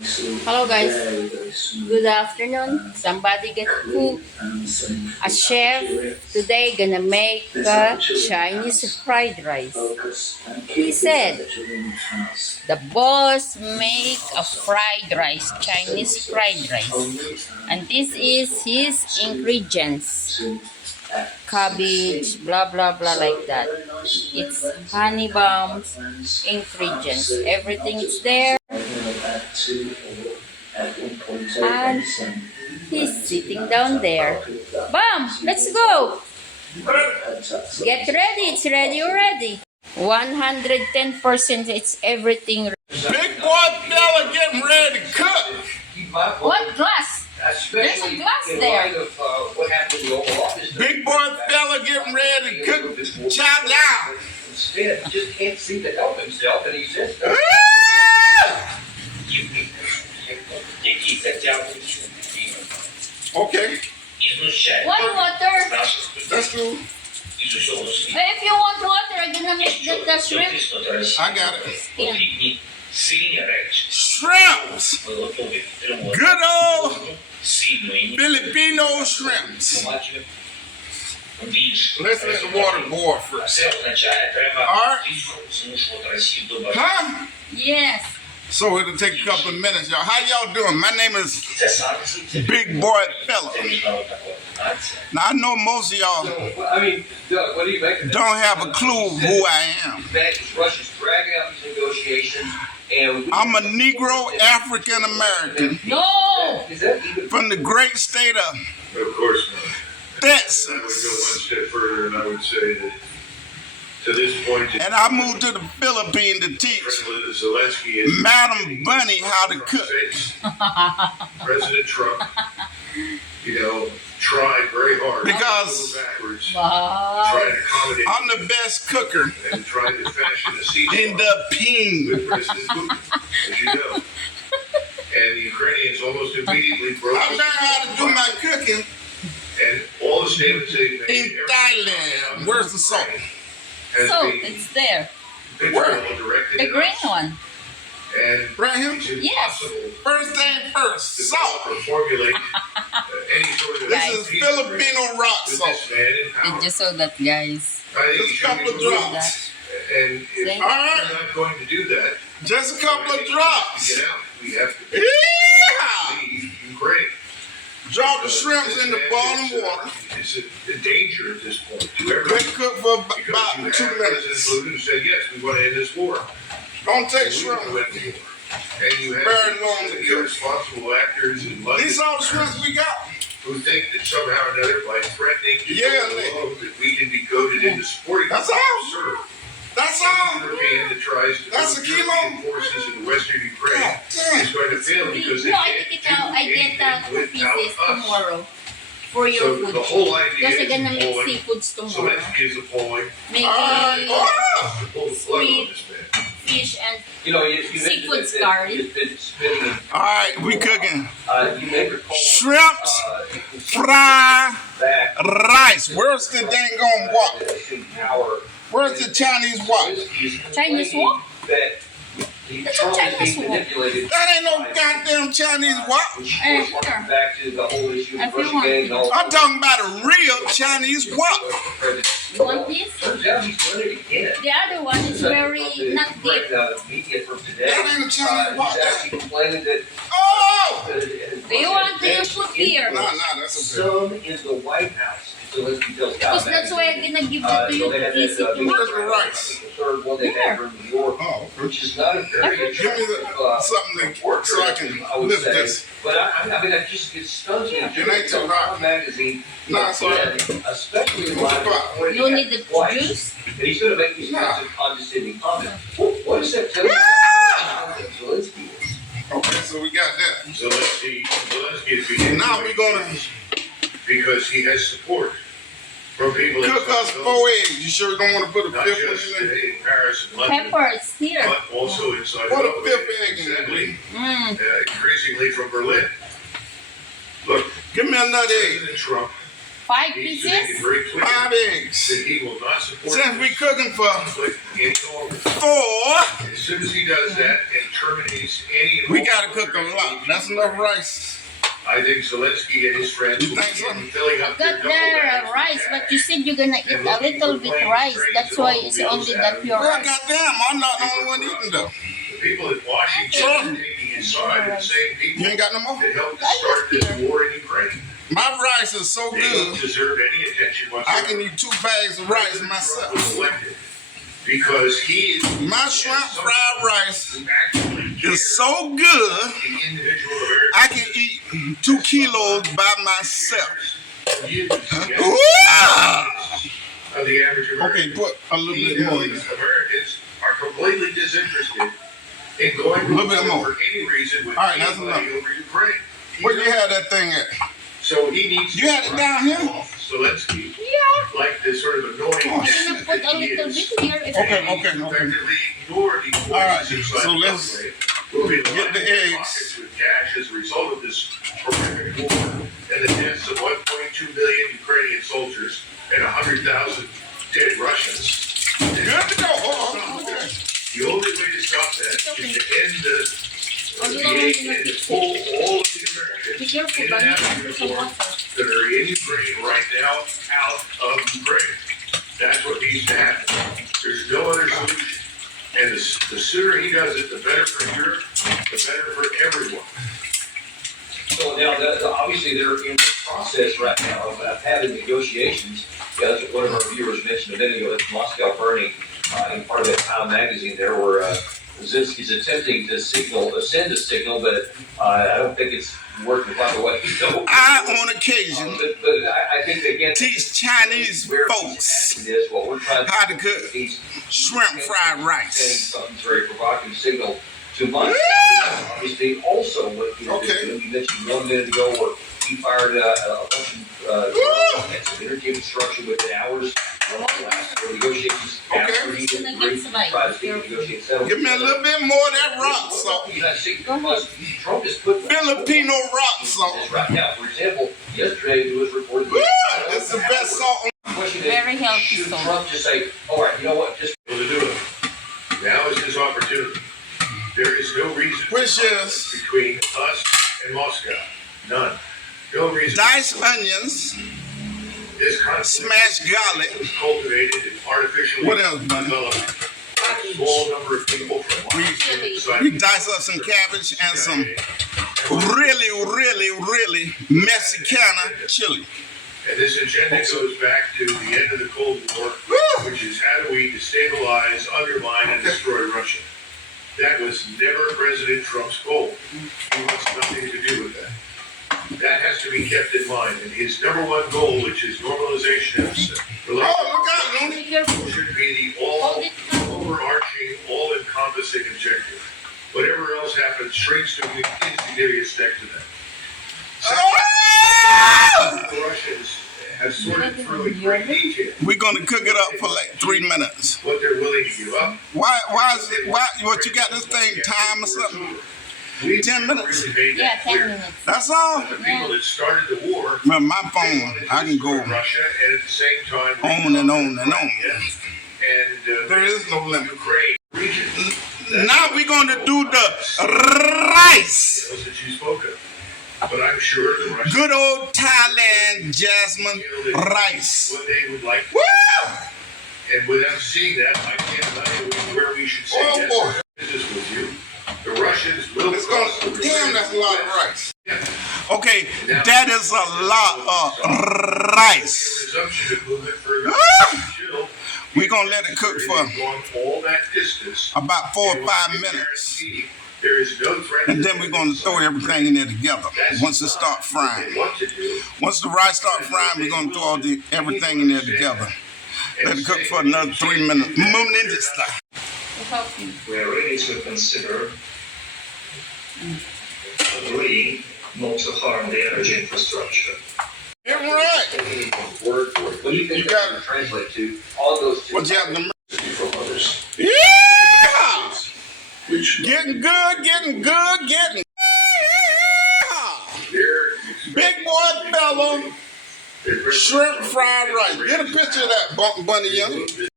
Hello guys, good afternoon. Somebody get cook. A chef today gonna make Chinese fried rice. He said the boss make a fried rice, Chinese fried rice. And this is his ingredients. Cabbage, blah blah blah like that. It's honey bombs, ingredients. Everything is there. And he's sitting down there. Bam! Let's go! Get ready. It's ready already. 110%. It's everything. Big boy fella getting ready to cook. What glass? There's a glass there. Big boy fella getting ready to cook. Chow down. Instead, he just can't seem to help himself, and he says, Okay. One water. That's cool. But if you want water, I'm gonna make the shrimp. I got it. Yeah. Shrimps. Good old Filipino shrimps. Let's let the water boil first. Alright. Huh? Yes. So it'll take a couple of minutes, y'all. How y'all doing? My name is Big Boy Fella. Now I know most of y'all Doug, what do you make of don't have a clue who I am. Russia's dragging out these negotiations, and I'm a Negro African American No. Is that even from the great state of Of course not. Texas. I would go one step further and I would say that to this point, And I moved to the Philippines to teach President Zelensky is Madam Bunny how to cook. President Trump, tried very hard Because- to go backwards, Wow. trying to accommodate I'm the best cooker and tried to fashion a in ceasefire the peen. with President Putin, as you know. And the Ukrainians almost immediately broke I learned how to do my cooking and all the statements they made in Thailand. Where's the salt? has So been it's there. vitriol directed The at green us. one. And Right here? it's Yes. impossible First thing first, to salt. develop or formulate any sort of This is peace Filipino rock with salt. this man in Did power. you saw that, guys? I think Just he a should couple be of removed. drops. And if Thank you're you. not going to do that, Just a couple of drops. get out. We have to Yeah! leave Ukraine. Drop the shrimps in the boiling water. It's a danger at this point to Let everyone. it cook for Because about you have 2 President minutes. Putin who said, yes, we want to end this war. Don't take We shrimp. want to end the war. And you have Very long to cook. irresponsible actors in London These all the shrimps we got. who think that somehow or another by threatening to Yeah, go man. alone that we can be goaded into supporting That's them. all. Absurd. That's Any all. European that tries to That's move a kilo? European forces in western Ukraine God damn. is going to fail because they No, I can't take it do out. I get anything two without pieces us. tomorrow for your So food. the whole idea Because I'm is gonna make polling. seafoods So tomorrow. that is appalling. Make Oh! To pull the plug on this man. fish and you Seafood mentioned that curry. you've been spending, All right, we cooking you may recall, shrimps, fry, rice. Where's the dang on wok? Where's the Chinese wok? Chinese wok? That's a Chinese wok. That ain't no goddamn Chinese wok. Here. Back to the whole issue of If you Russian want gang and all I'm talking about a real Chinese wok. You want this? Turns out he's done it again. The other one is very not deep. Media from today. That ain't a Chinese wok. He's actually complaining that Oh! Do you want to put here? Nah, that's okay. some in the White House. So let's details Because that's why I'm gonna give that to you to taste it to me. Where's the rice? The third one they had from New York, Oh, which is not a very give me something that so I can lift this. But I mean, it stuns me. It ain't too hot. Magazine, Nah, it's all right. especially What's the problem? You need the juice? And he's going to make these kinds of condescending comments. What does that tell you? Zelensky is? Okay, so we got that. Zelensky is beginning Now to we make gonna sense because he has support from people cook inside us the 4 eggs. You sure don't want to put a not fifth just one in there? in Paris and London, Peppers here. but also inside What a of fifth egg in there, sadly, Mm. increasingly from Berlin. Look, Give me another egg. President Trump 5 needs to make it pieces? very clear 5 eggs. that he will not support Since we this cooking for conflict any longer. 4, As soon as he does that and terminates any we gotta cook a lot. That's enough rice. I think Zelensky and his friends You will think so? begin filling up their Got duffel bags the with rice, cash. but you said you're gonna eat a little bit rice. That's why it's only that pure Well, rice. goddamn, I'm not the only one eating though. The people in Washington Sure. are taking his side, the same people You ain't got no more? that helped to start this war in Ukraine. My rice is so They don't good, deserve any attention whatsoever. I can eat 2 bags of rice President Trump myself. was elected because he is My shrimp fried rice who actually is so good, the individual American I can eat 2 kilos by myself. views Ooh! of the average American. Okay, put a little He bit more in knows there. Americans are completely disinterested in going A little bit to war more. for any reason with All right, that's anybody enough. over Ukraine. Where you had that thing at? So he needs You had it down here? Zelensky, Yeah. like this sort of annoying Oh, I'm shit. gonna put a little bit here. If Okay, And he okay. effectively ignored the All right, voices so inside the let's Beltway, who have been get the lining their eggs. pockets with cash as a result of this horrific war and the deaths of 1.2 million Ukrainian soldiers and 100,000 dead Russians. Good to go. Hold on. Okay. The only way to stop that is to end the aid and to pull all of the Be Americans careful, in buddy. and out I'll of put some uniform water. that are in Ukraine right now out of Ukraine. That's what needs to happen. There's no other solution. And the sooner he does it, the better for Europe, the better for everyone. So now, obviously, they're in the process right now of having negotiations. Yeah, that's what one of our viewers mentioned a minute ago. That's Moscow Burning, in part of that Time magazine there, where Zelensky's attempting to send a signal, but I don't think it's working quite the way. So, I, on occasion, but I think again, teach Chinese where folks he's asking this, what we're trying how to cook he's shrimp fried sending rice. something's very provocative signal to Moscow. Yeah. Obviously, also what he's Okay. doing, you mentioned 1 minute ago where he fired a Russian drone and some energy construction within hours for negotiations after he didn't agree to try to negotiate settlement. Give me a little bit more of that rock salt. The United States, because Trump is putting Filipino rock salt. this right now. For example, yesterday it was reported Woo! It's the best salt. The question is, Very healthy should salt. Trump just say, all right, you know what, just Able to do it. Now is his opportunity. There is no reason Which is between us and Moscow. None. No reason. diced onions, This conflict smashed garlic. was cultivated and artificially What else, buddy? developed by a small number of people from Washington inside We dice up some cabbage and some really Mexicana chili. And this agenda goes back to the end of the Cold War, Woo! which is how do we destabilize, undermine, and destroy Russia. That was never President Trump's goal. He wants nothing to do with that. That has to be kept in mind. And his number one goal, which is normalization of Oh, relations, look out, Looney. Be careful. should be the overarching, all-encompassing objective. Whatever else happens shrinks to an insignificant to that. Oh! The Russians have sorted through in great detail We're gonna cook it up for like 3 minutes. what they're willing to give up. Why is it, what you got this thing time or something? We 10 minutes. Really made Yeah, that 10 clear. minutes. That's all? The people that started the war, Well, my they phone, wanted to I can destroy go Russia and at the same time on and on and on. And There is no limit. Ukraine region Now we're gonna do the rice. that you spoke of. But I'm sure the Russians Good old Thailand jasmine rice. what they would like. Woo! And without seeing that, I can't evaluate where we should say Oh, yes. boy. Business with you. The Russians will It's cross the gonna, river. damn, that's a lot of rice. Yeah. Okay, that is a lot of rice. Resumption of movement further Ah! chill. We're gonna let it cook for They've gone all that distance. about 4 or in 5 order to minutes. guarantee There is no threat. And then we're gonna throw everything in there together once it start What frying. they want to do. Once the rice start frying, we're gonna throw everything in there together. Let it cook for another 3 minutes. Minutes. Healthy. We are ready to consider agreeing not to harm the energy infrastructure. Yeah, right. word for it. What do you think You that's got going to translate to? All those two. What you have to From others. Yeah! Which Getting good, getting good, getting. Yeah! they're Big boy fella, Shrimp fried rice. Get a picture of that, Bunny Young.